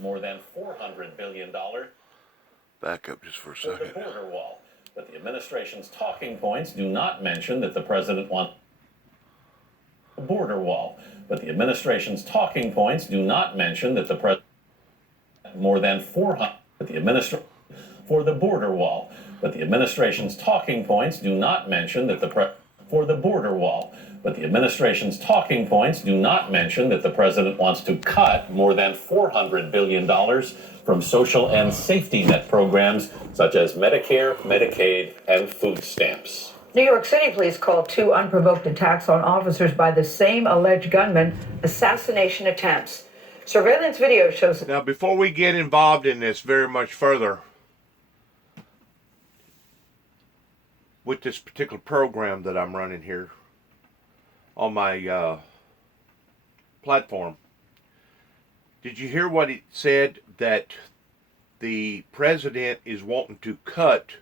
more than $400 billion. Back up just for a For the second. border wall. But the administration's talking points do not mention that the president wants a border wall. But the administration's talking points do not mention that the president more than 400 for the border wall. But the administration's talking points do not mention that for the border wall. But the administration's talking points do not mention that the president wants to cut more than $400 billion from social and safety net programs such as Medicare, Medicaid, and food stamps. New York City police called 2 unprovoked attacks on officers by the same alleged gunman assassination attempts. Surveillance video shows. Now, before we get involved in this very much further, with this particular program that I'm running here on my platform, did you hear what he said? That the president is wanting to cut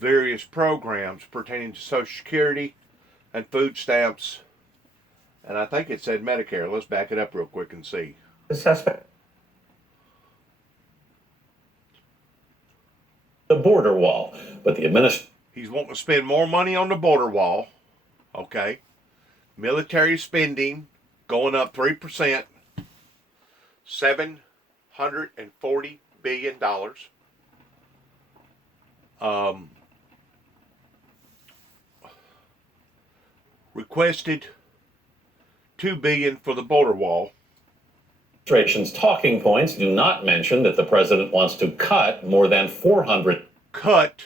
various programs pertaining to Social Security and food stamps, and I think it said Medicare. Let's back it up real quick and see. The suspect. The border wall, but the He's wanting to spend more money on the border wall, okay? Military spending going up 3%, $740 billion. Requested $2 billion for the border wall. Administration's talking points do not mention that the president wants to cut more than cut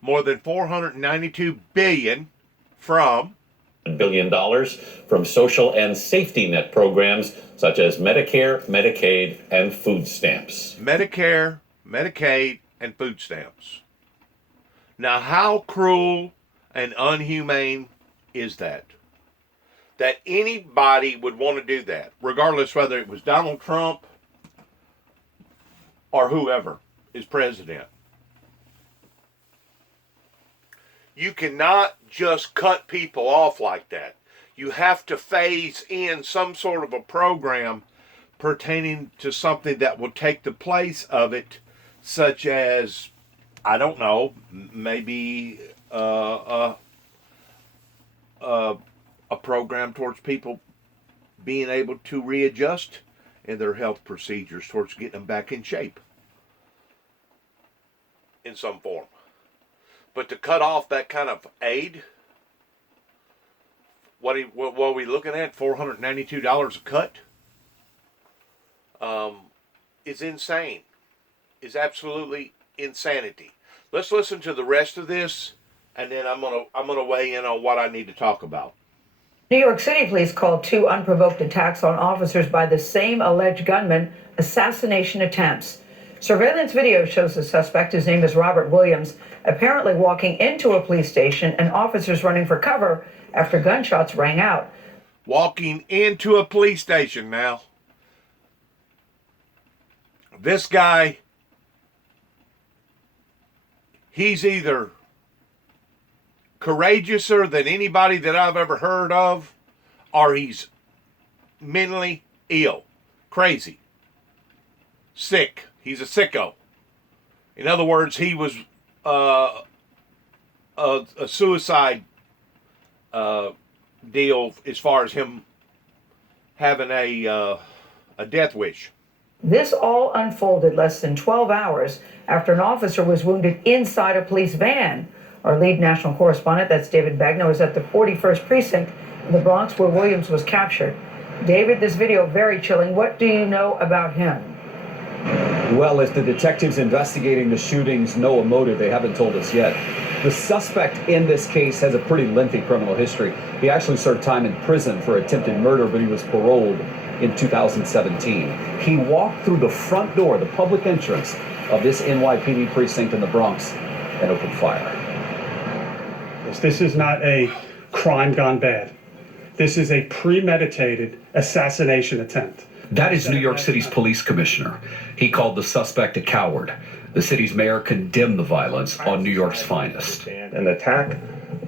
more than $492 billion from social and safety net programs such as Medicare, Medicaid, and food stamps. Medicare, Medicaid, and food stamps. Now, how cruel and inhumane is that? That anybody would want to do that, regardless whether it was Donald Trump or whoever is president. You cannot just cut people off like that. You have to phase in some sort of a program pertaining to something that will take the place of it, such as, I don't know, maybe a program towards people being able to readjust in their health procedures towards getting them back in shape in some form. But to cut off that kind of aid, what are we looking at? $492 a cut? Is insane. Is absolutely insanity. Let's listen to the rest of this, and then I'm gonna weigh in on what I need to talk about. New York City police called 2 unprovoked attacks on officers by the same alleged gunman assassination attempts. Surveillance video shows the suspect, his name is Robert Williams, apparently walking into a police station and officers running for cover after gunshots rang out. Walking into a police station now. This guy, he's either courageouser than anybody that I've ever heard of, or he's mentally ill, crazy, sick. He's a sicko. In other words, he was a suicide deal as far as him having a death wish. This all unfolded less than 12 hours after an officer was wounded inside a police van. Our lead national correspondent, that's David Bagno, is at the 41st precinct in the Bronx where Williams was captured. David, this video very chilling. What do you know about him? Well, if the detectives investigating the shootings know a motive, they haven't told us yet. The suspect in this case has a pretty lengthy criminal history. He actually served time in prison for attempted murder, but he was paroled in 2017. He walked through the front door, the public entrance of this NYPD precinct in the Bronx, and opened fire. This is not a crime gone bad. This is a premeditated assassination attempt. That is New York City's police commissioner. He called the suspect a coward. The city's mayor condemned the violence on New York's finest. An attack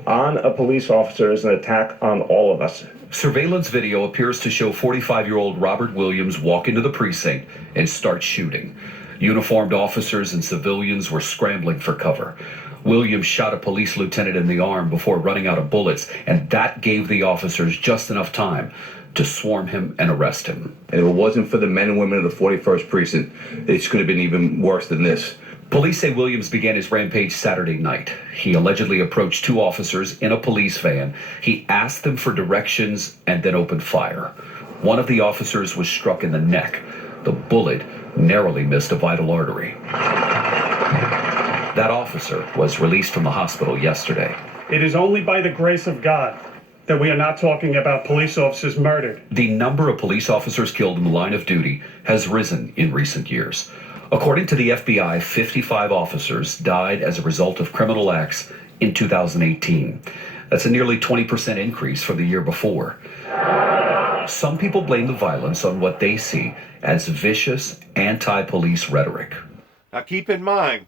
on a police officer is an attack on all of us. Surveillance video appears to show 45-year-old Robert Williams walk into the precinct and start shooting. Uniformed officers and civilians were scrambling for cover. Williams shot a police lieutenant in the arm before running out of bullets, and that gave the officers just enough time to swarm him and arrest him. And if it wasn't for the men and women of the 41st Precinct, it could have been even worse than this. Police say Williams began his rampage Saturday night. He allegedly approached two officers in a police van. He asked them for directions and then opened fire. One of the officers was struck in the neck. The bullet narrowly missed a vital artery. That officer was released from the hospital yesterday. It is only by the grace of God that we are not talking about police officers murdered. The number of police officers killed in the line of duty has risen in recent years. According to the FBI, 55 officers died as a result of criminal acts in 2018. That's a nearly 20% increase from the year before. Some people blame the violence on what they see as vicious anti-police rhetoric. Now keep in mind,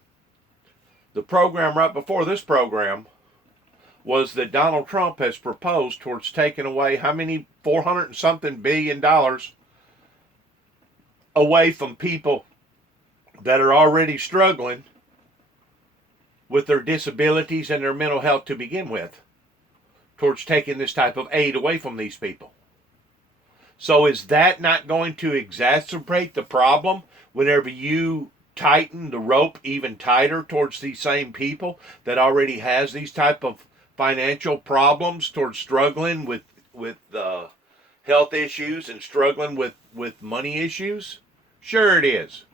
the program right before this program was that Donald Trump has proposed towards taking away how many, 400 and something billion dollars away from people that are already struggling with their disabilities and their mental health to begin with, towards taking this type of aid away from these people. So is that not going to exacerbate the problem whenever you tighten the rope even tighter towards these same people that already has these type of financial problems, towards struggling with health issues and struggling with money issues? Sure it is.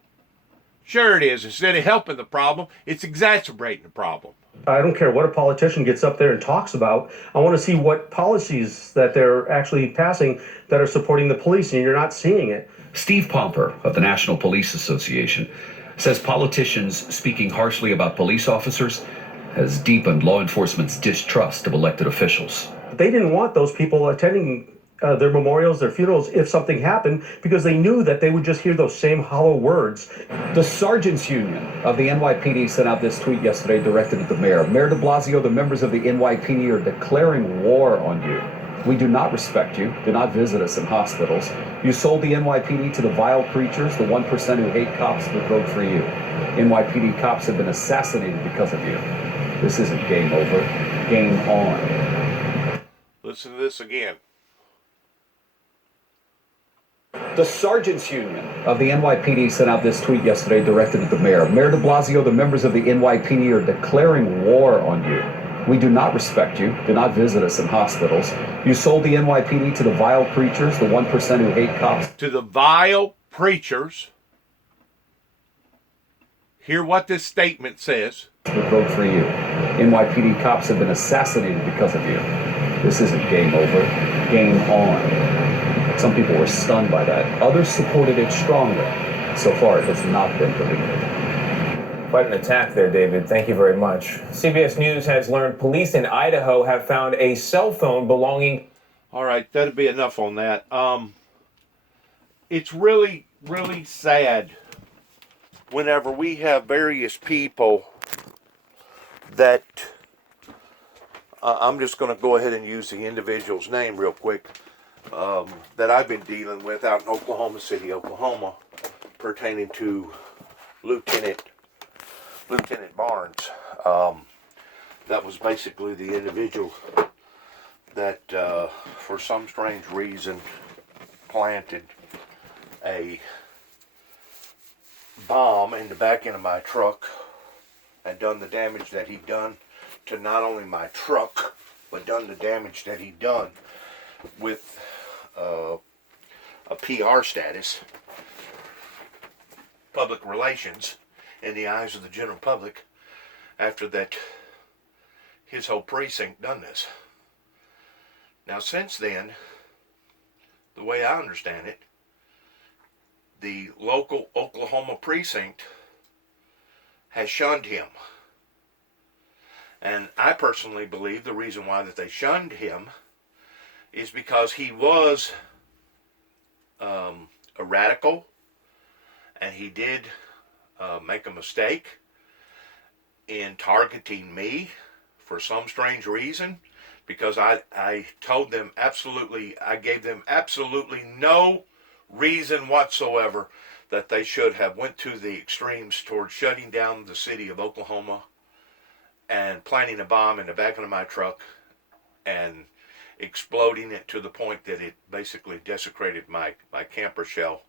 Sure it is. Instead of helping the problem, it's exacerbating the problem. I don't care what a politician gets up there and talks about. I want to see what policies that they're actually passing that are supporting the police, and you're not seeing it. Steve Pomper of the National Police Association says politicians speaking harshly about police officers has deepened law enforcement's distrust of elected officials. They didn't want those people attending their memorials, their funerals, if something happened, because they knew that they would just hear those same hollow words. The Sergeants Union of the NYPD sent out this tweet yesterday directed at the mayor. Mayor de Blasio, the members of the NYPD are declaring war on you. We do not respect you. Do not visit us in hospitals. You sold the NYPD to the vile creatures, the 1% who hate cops but vote for you. NYPD cops have been assassinated because of you. This isn't game over. Game on. Listen to this again. The Sergeants Union of the NYPD sent out this tweet yesterday directed at the mayor. Mayor de Blasio, the members of the NYPD are declaring war on you. We do not respect you. Do not visit us in hospitals. You sold the NYPD to the vile creatures, the 1% who hate cops. To the vile preachers. Hear what this statement says. Would vote for you. NYPD cops have been assassinated because of you. This isn't game over. Game on. Some people were stunned by that. Others supported it strongly. So far, it has not been deleted. Quite an attack there, David. Thank you very much. CBS News has learned police in Idaho have found a cell phone belonging... All right, that'll be enough on that. It's really, really sad whenever we have various people that... I'm just going to go ahead and use the individual's name real quick. That I've been dealing with out in Oklahoma City, Oklahoma, pertaining to Lieutenant Barnes. That was basically the individual that, for some strange reason, planted a bomb in the back end of my truck and done the damage that he done to not only my truck, but done the damage that he done with a PR status, public relations, in the eyes of the general public, after that his whole precinct done this. Now since then, the way I understand it, the local Oklahoma precinct has shunned him. And I personally believe the reason why that they shunned him is because he was a radical, and he did make a mistake in targeting me for some strange reason. because I told them absolutely, I gave them absolutely no reason whatsoever that they should have went to the extremes towards shutting down the city of Oklahoma and planting a bomb in the back of my truck and exploding it to the point that it basically desecrated my camper shell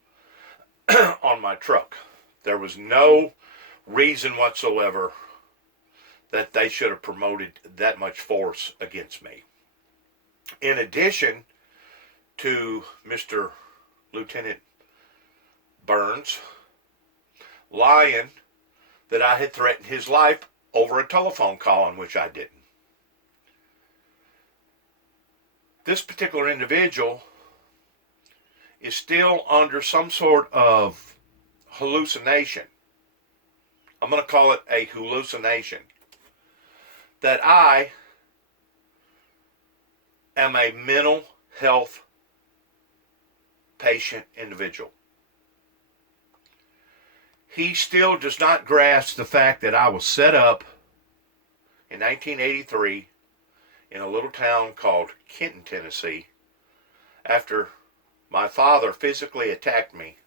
on my truck. There was no reason whatsoever that they should have promoted that much force against me. In addition to Mr. Lieutenant Burns lying that I had threatened his life over a telephone call in which I didn't. This particular individual is still under some sort of hallucination. I'm going to call it a hallucination. That I am a mental health patient individual. He still does not grasp the fact that I was set up in 1983 in a little town called Kenton, Tennessee, after my father physically attacked me.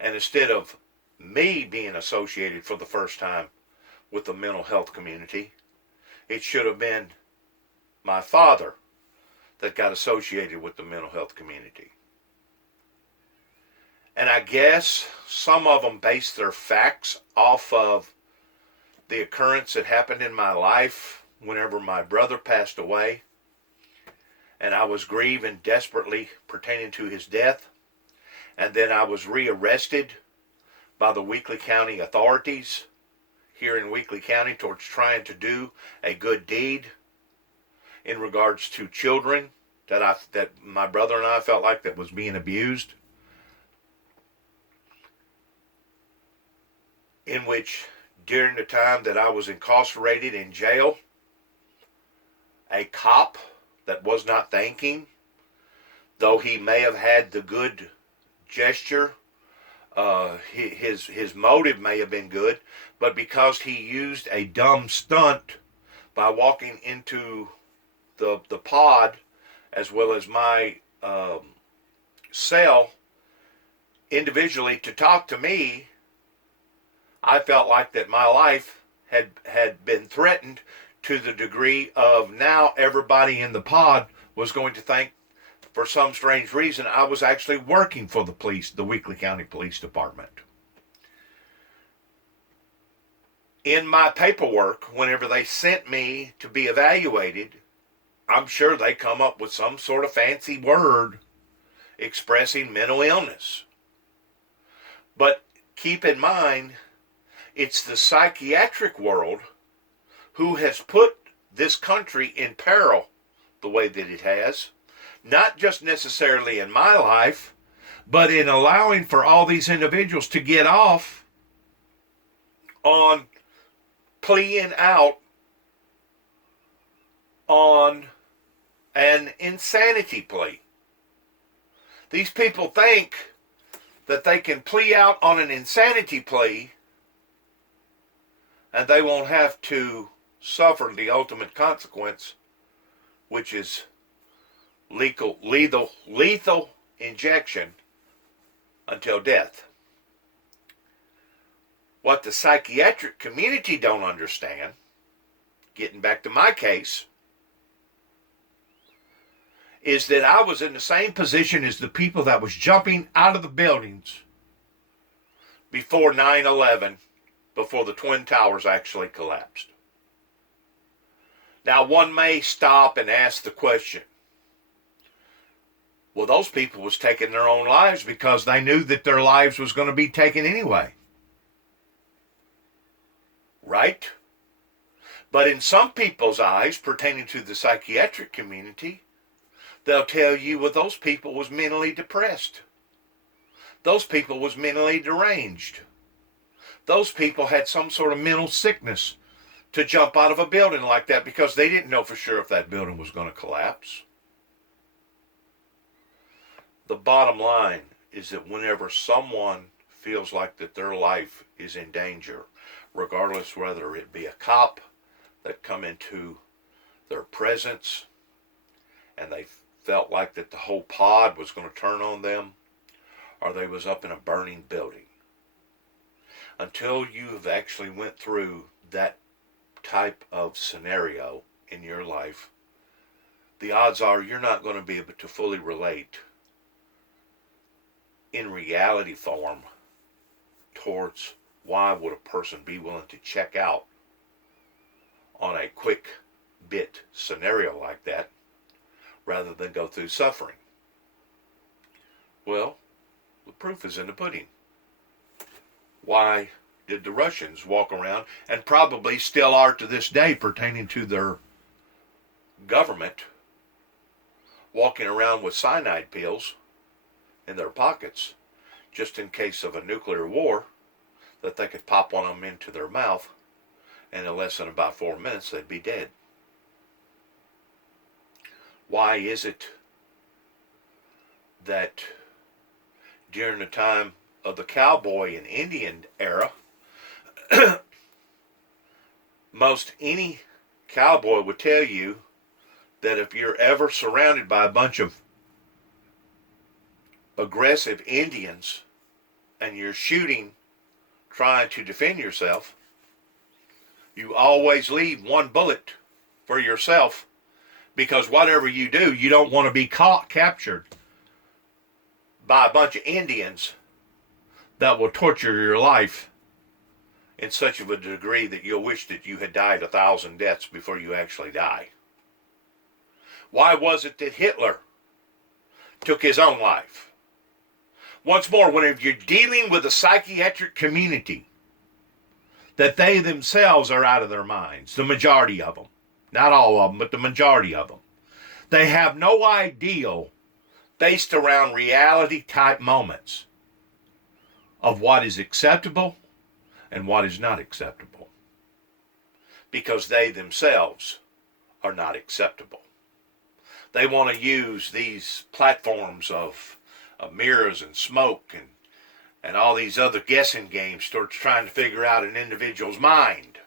And instead of me being associated for the first time with the mental health community, it should have been my father that got associated with the mental health community. And I guess some of them base their facts off of the occurrence that happened in my life whenever my brother passed away, and I was grieving desperately pertaining to his death, and then I was rearrested by the Weakley County authorities here in Weakley County towards trying to do a good deed in regards to children that my brother and I felt like that was being abused, in which during the time that I was incarcerated in jail, a cop that was not thanking, though he may have had the good gesture, his motive may have been good, but because he used a dumb stunt by walking into the pod as well as my cell individually to talk to me, I felt like that my life had been threatened to the degree of now everybody in the pod was going to think, for some strange reason, I was actually working for the police, the Weakley County Police Department. In my paperwork, whenever they sent me to be evaluated, I'm sure they come up with some sort of fancy word expressing mental illness. But keep in mind, it's the psychiatric world who has put this country in peril the way that it has, not just necessarily in my life, but in allowing for all these individuals to get off on pleading out on an insanity plea. These people think that they can plea out on an insanity plea and they won't have to suffer the ultimate consequence, which is lethal injection until death. What the psychiatric community don't understand, getting back to my case, is that I was in the same position as the people that was jumping out of the buildings before 9/11, before the Twin Towers actually collapsed. Now, one may stop and ask the question, well, those people was taking their own lives because they knew that their lives was going to be taken anyway. Right? But in some people's eyes, pertaining to the psychiatric community, they'll tell you, well, those people was mentally depressed. Those people was mentally deranged. Those people had some sort of mental sickness to jump out of a building like that because they didn't know for sure if that building was going to collapse. The bottom line is that whenever someone feels like that their life is in danger, regardless whether it be a cop that come into their presence, and they felt like that the whole pod was going to turn on them, or they was up in a burning building. Until you have actually went through that type of scenario in your life, the odds are you're not going to be able to fully relate in reality form towards why would a person be willing to check out on a quick bit scenario like that rather than go through suffering. Well, the proof is in the pudding. Why did the Russians walk around, and probably still are to this day pertaining to their government, walking around with cyanide pills in their pockets just in case of a nuclear war, that they could pop one of them into their mouth and in less than about 4 minutes they'd be dead? Why is it that during the time of the cowboy and Indian era, most any cowboy would tell you that if you're ever surrounded by a bunch of aggressive Indians and you're shooting, trying to defend yourself, you always leave one bullet for yourself, because whatever you do, you don't want to be captured by a bunch of Indians that will torture your life in such of a degree that you'll wish that you had died 1,000 deaths before you actually die. Why was it that Hitler took his own life? Once more, whenever you're dealing with a psychiatric community, that they themselves are out of their minds, the majority of them, not all of them, but the majority of them, they have no ideal based around reality type moments of what is acceptable and what is not acceptable, because they themselves are not acceptable. They want to use these platforms of mirrors and smoke and all these other guessing games towards trying to figure out an individual's mind,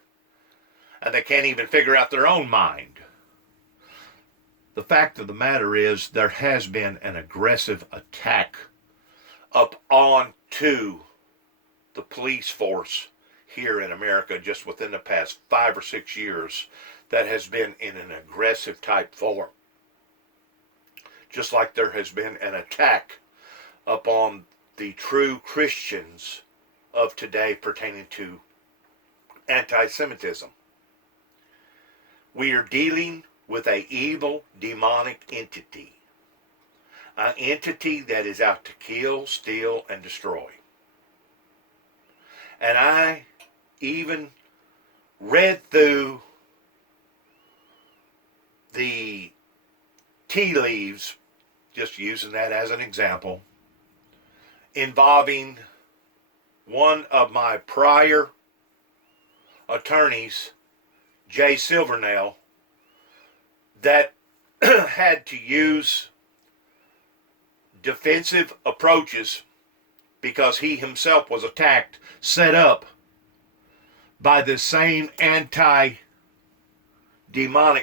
and they can't even figure out their own mind. The fact of the matter is, there has been an aggressive attack up onto the police force here in America just within the past 5 or 6 years that has been in an aggressive type form. Just like there has been an attack upon the true Christians of today pertaining to anti-Semitism. We are dealing with an evil, demonic entity. An entity that is out to kill, steal, and destroy. And I even read through the tea leaves, just using that as an example, involving one of my prior attorneys, Jay Silvernail, that had to use defensive approaches because he himself was attacked, set up by this same anti-demonic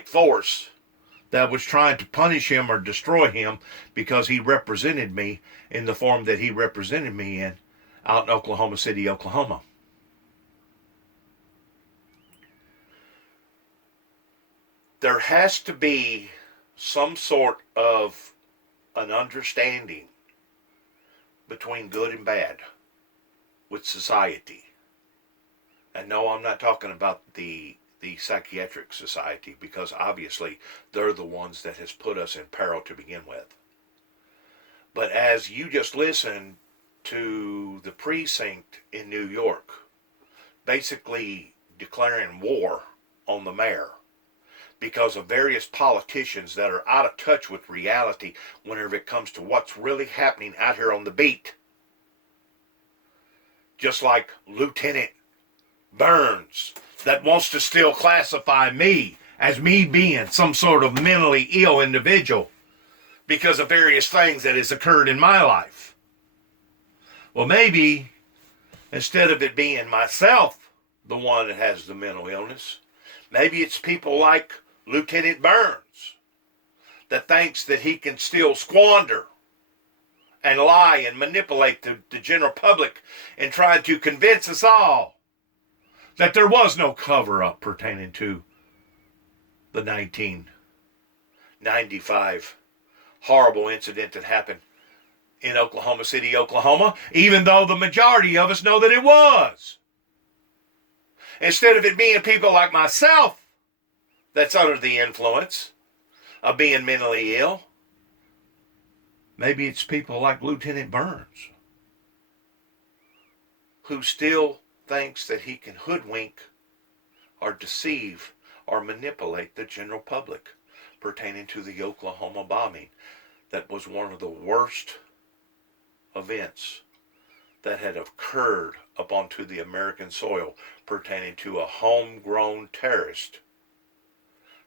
force that was trying to punish him or destroy him because he represented me in the form that he represented me in out in Oklahoma City, Oklahoma. There has to be some sort of an understanding between good and bad with society. And no, I'm not talking about the psychiatric society, because obviously they're the ones that has put us in peril to begin with. But as you just listened to the precinct in New York basically declaring war on the mayor because of various politicians that are out of touch with reality whenever it comes to what's really happening out here on the beat. Just like Lieutenant Burns, that wants to still classify me as me being some sort of mentally ill individual because of various things that has occurred in my life. Well, maybe instead of it being myself, the one that has the mental illness, maybe it's people like Lieutenant Burns, that thinks that he can still squander and lie and manipulate the general public and try to convince us all that there was no cover-up pertaining to the 1995 horrible incident that happened in Oklahoma City, Oklahoma, even though the majority of us know that it was. Instead of it being people like myself that's under the influence of being mentally ill, maybe it's people like Lieutenant Burns who still thinks that he can hoodwink or deceive or manipulate the general public pertaining to the Oklahoma bombing. That was one of the worst events that had occurred upon the American soil pertaining to a homegrown terrorist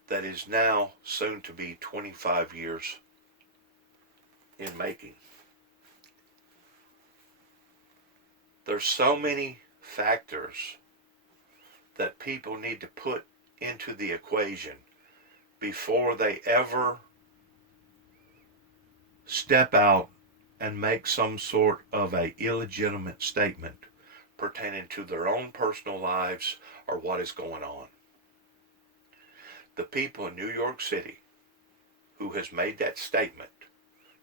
that is now soon to be 25 years in making. There's so many factors that people need to put into the equation before they ever step out and make some sort of a illegitimate statement pertaining to their own personal lives or what is going on. The people in New York City who has made that statement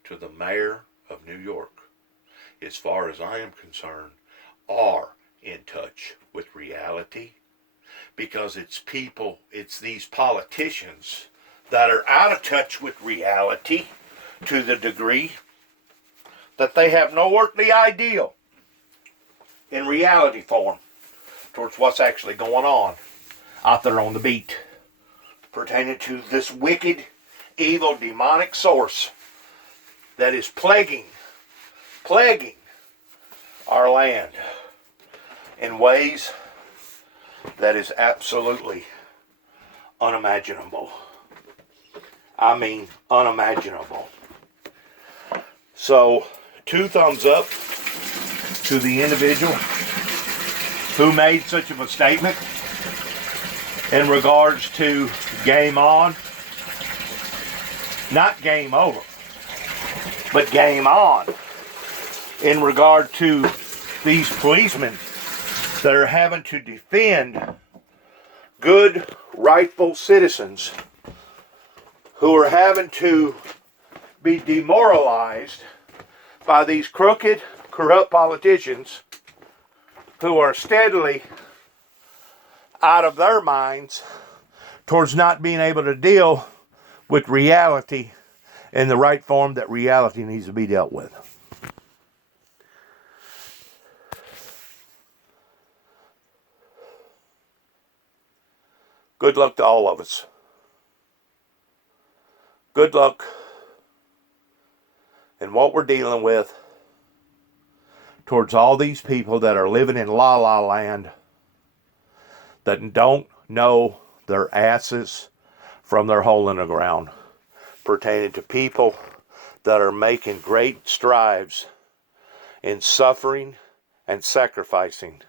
to the mayor of New York, as far as I am concerned, are in touch with reality, because it's these politicians that are out of touch with reality to the degree that they have no earthly ideal in reality form towards what's actually going on out there on the beat pertaining to this wicked, evil, demonic source that is plaguing our land in ways that is absolutely unimaginable. I mean, unimaginable. So, 2 thumbs up to the individual who made such of a statement in regards to game on, not game over, but game on, in regard to these policemen that are having to defend good, rightful citizens who are having to be demoralized by these crooked, corrupt politicians who are steadily out of their minds towards not being able to deal with reality in the right form that reality needs to be dealt with. Good luck to all of us. Good luck in what we're dealing with towards all these people that are living in la la land that don't know their asses from their hole in the ground, pertaining to people that are making great strides in suffering and sacrificing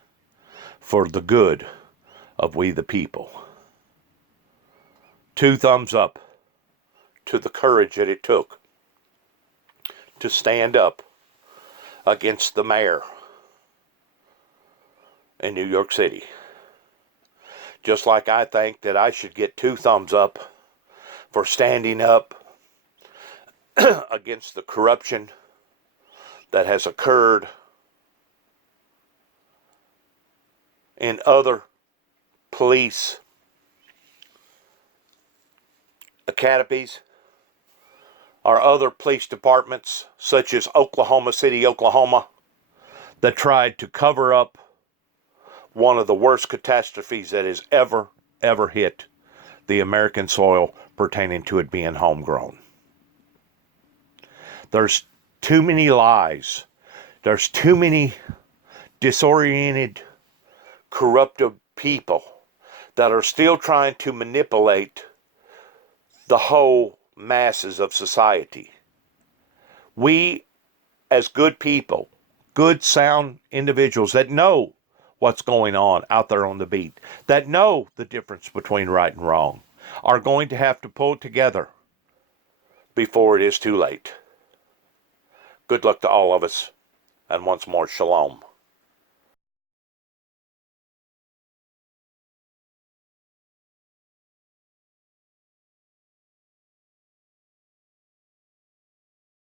for the good of we the people. 2 thumbs up to the courage that it took to stand up against the mayor in New York City. Just like I think that I should get 2 thumbs up for standing up against the corruption that has occurred in other police academies or other police departments, such as Oklahoma City, Oklahoma, that tried to cover up one of the worst catastrophes that has ever hit the American soil pertaining to it being homegrown. There's too many lies. There's too many disoriented, corrupted people that are still trying to manipulate the whole masses of society. We, as good people, good, sound individuals that know what's going on out there on the beat, that know the difference between right and wrong, are going to have to pull together before it is too late. Good luck to all of us, and once more, shalom.